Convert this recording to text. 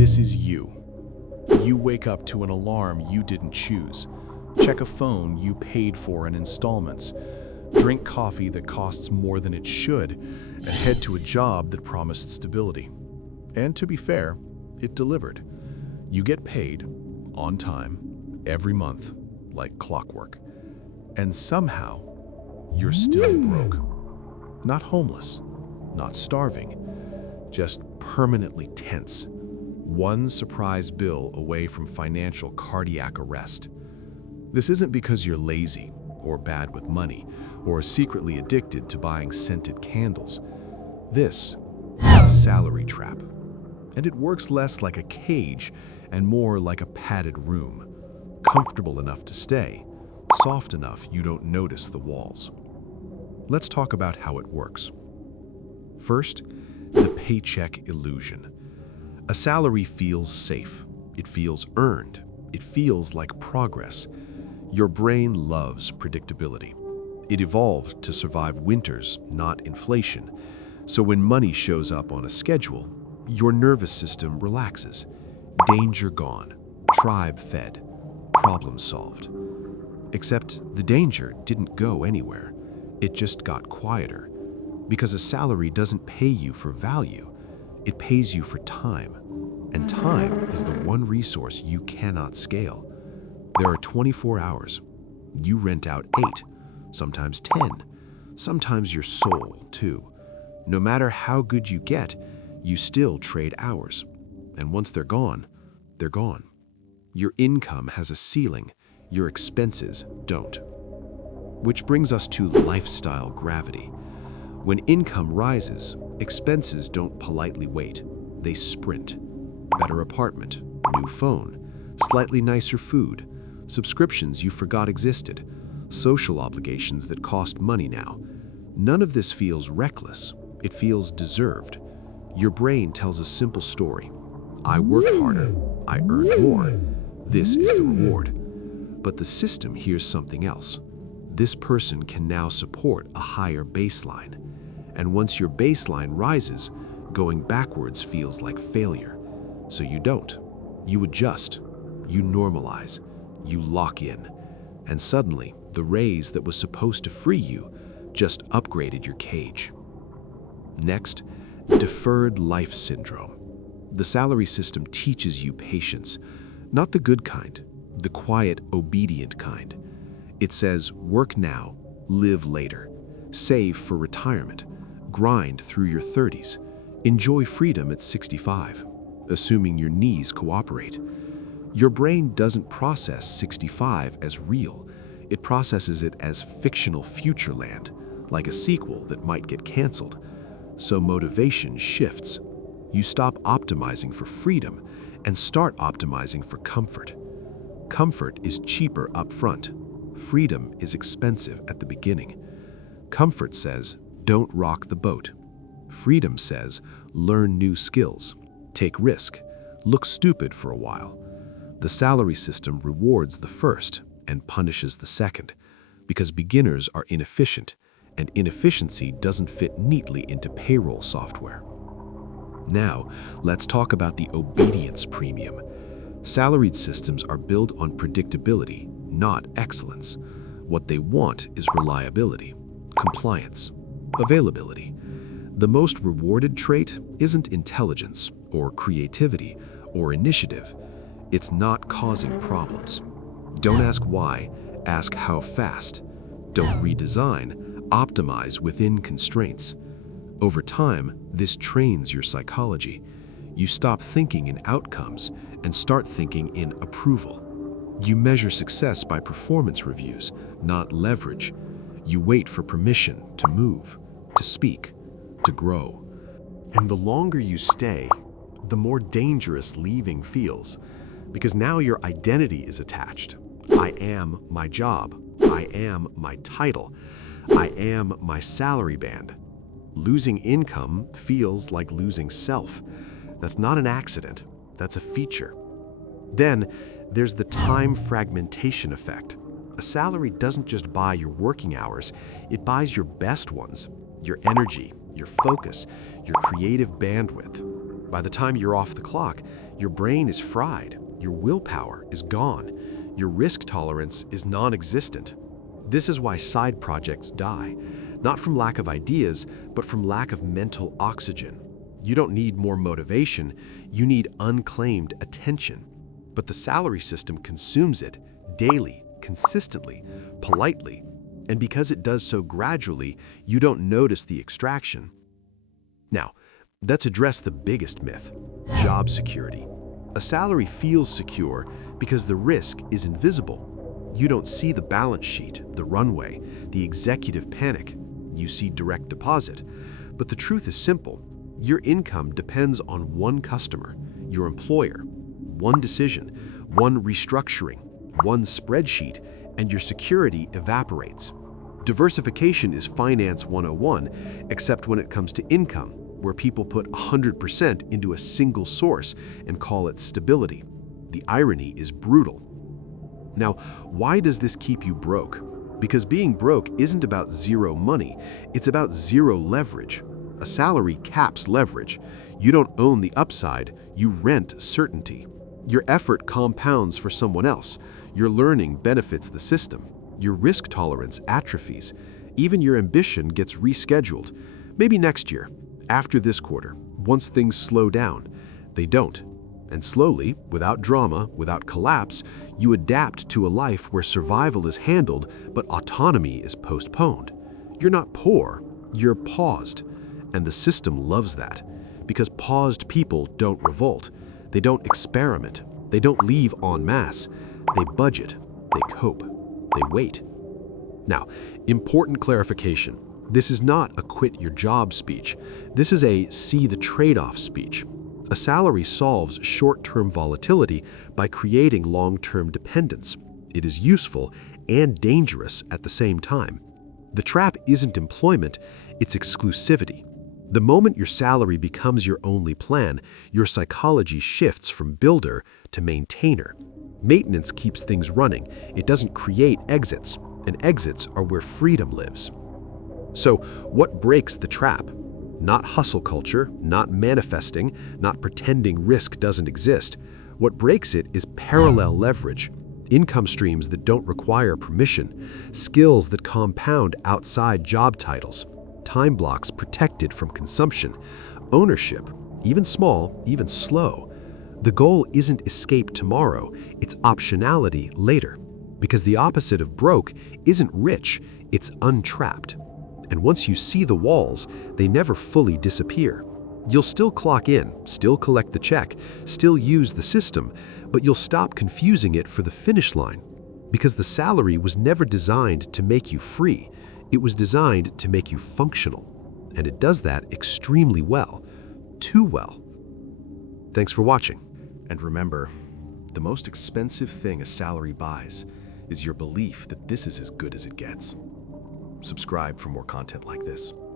This is you. You wake up to an alarm you didn't choose, check a phone you paid for in installments, drink coffee that costs more than it should, and head to a job that promised stability. And to be fair, it delivered. You get paid, on time, every month, like clockwork. And somehow, you're still broke. Not homeless, not starving, just permanently tense. One surprise bill away from financial cardiac arrest. This isn't because you're lazy, or bad with money, or secretly addicted to buying scented candles. This is the salary trap. And it works less like a cage and more like a padded room. Comfortable enough to stay, soft enough you don't notice the walls. Let's talk about how it works. First, the paycheck illusion. A salary feels safe. It feels earned. It feels like progress. Your brain loves predictability. It evolved to survive winters, not inflation. So when money shows up on a schedule, your nervous system relaxes. Danger gone. Tribe fed. Problem solved. Except the danger didn't go anywhere. It just got quieter. Because a salary doesn't pay you for value. It pays you for time. And time is the one resource you cannot scale. There are 24 hours. You rent out 8, sometimes 10, sometimes your soul too. No matter how good you get, you still trade hours. And once they're gone, they're gone. Your income has a ceiling, your expenses don't. Which brings us to lifestyle gravity. When income rises, expenses don't politely wait. They sprint. Better apartment, new phone, slightly nicer food, subscriptions you forgot existed, social obligations that cost money now. None of this feels reckless. It feels deserved. Your brain tells a simple story. I worked harder. I earned more. This is the reward. But the system hears something else. This person can now support a higher baseline. And once your baseline rises, going backwards feels like failure. So you don't. You adjust. You normalize. You lock in. And suddenly, the raise that was supposed to free you just upgraded your cage. Next, deferred life syndrome. The salary system teaches you patience. Not the good kind, the quiet, obedient kind. It says, work now, live later. Save for retirement. Grind through your 30s. Enjoy freedom at 65, assuming your knees cooperate. Your brain doesn't process 65 as real. It processes it as fictional future land, like a sequel that might get canceled. So motivation shifts. You stop optimizing for freedom and start optimizing for comfort. Comfort is cheaper up front. Freedom is expensive at the beginning. Comfort says, don't rock the boat. Freedom says, learn new skills, take risk, look stupid for a while. The salary system rewards the first and punishes the second, because beginners are inefficient, and inefficiency doesn't fit neatly into payroll software. Now, let's talk about the obedience premium. Salaried systems are built on predictability, not excellence. What they want is reliability, compliance, availability. The most rewarded trait isn't intelligence or creativity or initiative. It's not causing problems. Don't ask why, ask how fast. Don't redesign, optimize within constraints. Over time, this trains your psychology. You stop thinking in outcomes and start thinking in approval. You measure success by performance reviews, not leverage. You wait for permission to move, to speak, to grow. And the longer you stay, the more dangerous leaving feels, because now your identity is attached. I am my job. I am my title. I am my salary band. Losing income feels like losing self. That's not an accident. That's a feature. Then there's the time fragmentation effect. A salary doesn't just buy your working hours, it buys your best ones, your energy, your focus, your creative bandwidth. By the time you're off the clock, your brain is fried, your willpower is gone, your risk tolerance is non-existent. This is why side projects die, not from lack of ideas, but from lack of mental oxygen. You don't need more motivation, you need unclaimed attention. But the salary system consumes it daily, consistently, politely, and because it does so gradually, you don't notice the extraction. Now, let's address the biggest myth: job security. A salary feels secure because the risk is invisible. You don't see the balance sheet, the runway, the executive panic. You see direct deposit. But the truth is simple. Your income depends on one customer, your employer, one decision, one restructuring, one spreadsheet, and your security evaporates. Diversification is finance 101, except when it comes to income, where people put 100% into a single source and call it stability. The irony is brutal. Now, why does this keep you broke? Because being broke isn't about zero money, it's about zero leverage. A salary caps leverage. You don't own the upside, you rent certainty. Your effort compounds for someone else. Your learning benefits the system. Your risk tolerance atrophies. Even your ambition gets rescheduled. Maybe next year, after this quarter, once things slow down. They don't. And slowly, without drama, without collapse, you adapt to a life where survival is handled, but autonomy is postponed. You're not poor, you're paused. And the system loves that, because paused people don't revolt. They don't experiment. They don't leave en masse. They budget. They cope. They wait. Now, important clarification. This is not a quit your job speech. This is a see the trade-off speech. A salary solves short-term volatility by creating long-term dependence. It is useful and dangerous at the same time. The trap isn't employment, it's exclusivity. The moment your salary becomes your only plan, your psychology shifts from builder to maintainer. Maintenance keeps things running. It doesn't create exits, and exits are where freedom lives. So, what breaks the trap? Not hustle culture, not manifesting, not pretending risk doesn't exist. What breaks it is parallel leverage, income streams that don't require permission, skills that compound outside job titles, time blocks protected from consumption, ownership, even small, even slow. The goal isn't escape tomorrow, it's optionality later. Because the opposite of broke isn't rich, it's untrapped. And once you see the walls, they never fully disappear. You'll still clock in, still collect the check, still use the system, but you'll stop confusing it for the finish line. Because the salary was never designed to make you free. It was designed to make you functional. And it does that extremely well. Too well. Thanks for watching. And remember, the most expensive thing a salary buys is your belief that this is as good as it gets. Subscribe for more content like this.